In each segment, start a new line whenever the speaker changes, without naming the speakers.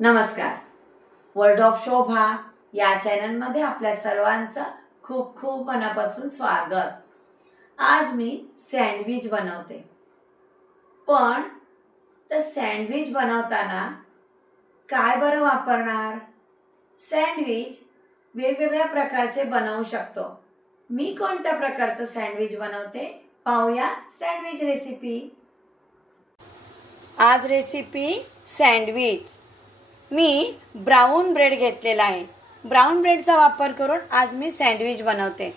नमस्कार. World of शोभा या चॅनलमध्ये आपल्या सर्वांचं खूप खूप मनापासून स्वागत. आज मी सँडविच बनवते. पण तर सँडविच बनवताना काय बरं वापरणार? सँडविच वेगवेगळ्या प्रकारचे बनवू शकतो. मी कोणत्या प्रकारचं सँडविच बनवते? पाहूया सँडविच रेसिपी आज रेसिपी सँडविच. मी ब्राऊन ब्रेड घेतलेला आहे. ब्राऊन ब्रेडचा वापर करून आज मी सँडविच बनवते.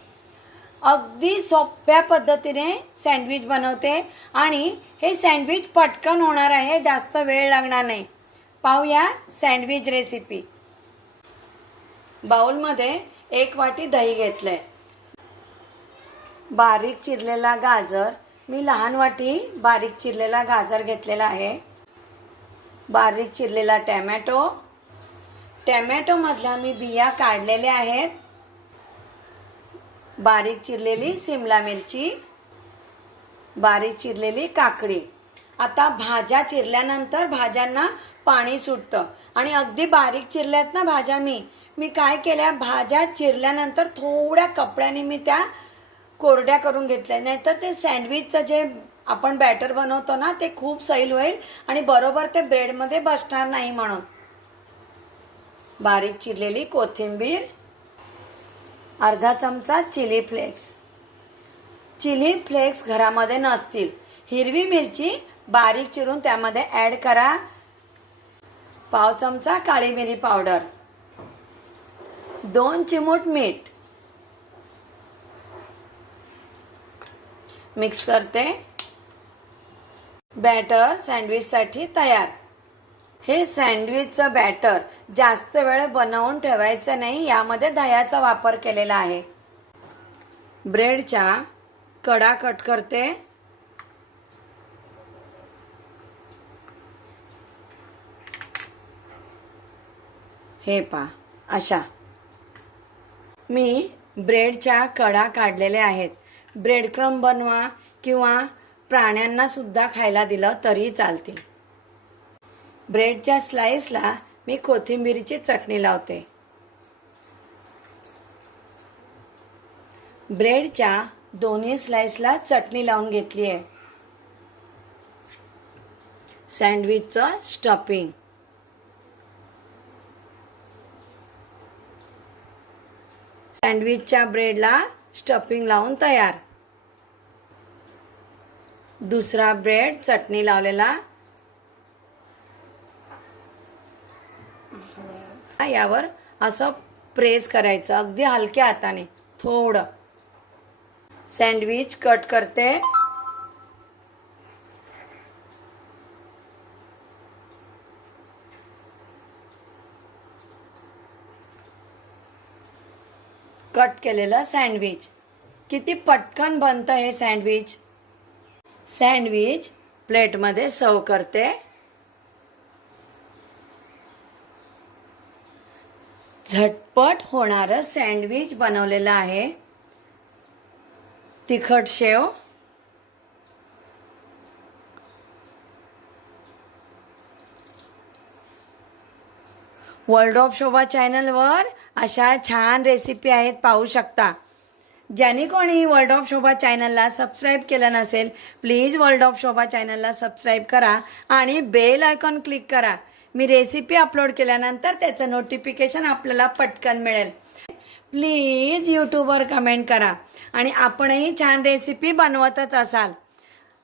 अगदी सोप्या पद्धतीने सँडविच बनवते आणि हे सँडविच पटकन होणार आहे जास्त वेळ लागणार नाही. पाहूया सँडविच रेसिपी बाउलमध्ये एक वाटी दही घेतलं आहे बारीक चिरलेला गाजर. मी लहान वाटी बारीक चिरलेला गाजर घेतलेला आहे. बारीक चिरलेला टॅमॅटो. टॅमॅटोमधल्या मी बिया काढलेल्या आहेत. बारीक चिरलेली सिमला मिरची. बारीक चिरलेली काकडी. आता भाज्या चिरल्यानंतर भाज्यांना पाणी सुटतं. आणि अगदी बारीक चिरल्यात ना भाज्या मी. मी काय केल्या? भाज्या चिरल्यानंतर थोड्या कपड्याने मी त्या कोरड्या करून घेतल्या. नाहीतर ते सँडविचचं जे आपण बॅटर बनवतो ना ते खूप सैल होईल आणि बरोबर ते ब्रेडमध्ये बसणार नाही म्हणून. बारीक चिरलेली कोथिंबीर अर्धा चमचा चिली फ्लेक्स. चिली फ्लेक्स घरामध्ये नसतील. हिरवी मिरची बारीक चिरून त्यामध्ये ॲड करा. पाव चमचा काळी मिरी पावडर. दोन चिमूट मीठ. मिक्स करते. बॅटर सँडविचसाठी तयार. हे सँडविचचं बॅटर जास्त वेळ बनवून ठेवायचं नाही यामध्ये दह्याचा वापर केलेला आहे. ब्रेडच्या कडा कट करते. हे पा अशा. मी ब्रेडच्या कडा काढलेल्या आहेत. ब्रेडक्रम बनवा किंवा प्राण्यांना सुद्धा खायला दिलं तरी चालतील. ब्रेडच्या स्लाइसला मी कोथिंबीरीची चटणी लावते. ब्रेडच्या दोन्ही स्लाइसला चटणी लावून घेतली आहे. सँडविचचं स्टफिंग. सँडविचच्या ब्रेडला स्टफिंग लावून तयार. दुसरा ब्रेड चटणी लावलेला. यावर असं प्रेस करायचं अगदी हलक्या हाताने थोडं. सँडविच कट करते. कट केलेलं सँडविच. किती पटकन बनतं हे सँडविच? सँडविच प्लेटमध्ये सर्व करते. झटपट होणारं सँडविच बनवलेलं आहे. तिखट शेव. वर्ल्ड ऑफ शोभा चॅनलवर अशा छान रेसिपी आहेत पाहू शकता. ज्याने कोणी वर्ल्ड ऑफ शोभा चॅनलला सबस्क्राईब केलं नसेल प्लीज वर्ल्ड ऑफ शोभा चॅनलला सबस्क्राईब करा आणि बेल आयकॉन क्लिक करा. मी रेसिपी अपलोड केल्यानंतर त्याचं नोटिफिकेशन आपल्याला पटकन मिळेल. प्लीज यूट्यूबवर कमेंट करा आणि आपणही छान रेसिपी बनवतच असाल.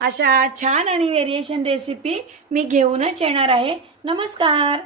अशा छान आणि व्हेरिएशन रेसिपी मी घेऊनच येणार आहे. नमस्कार!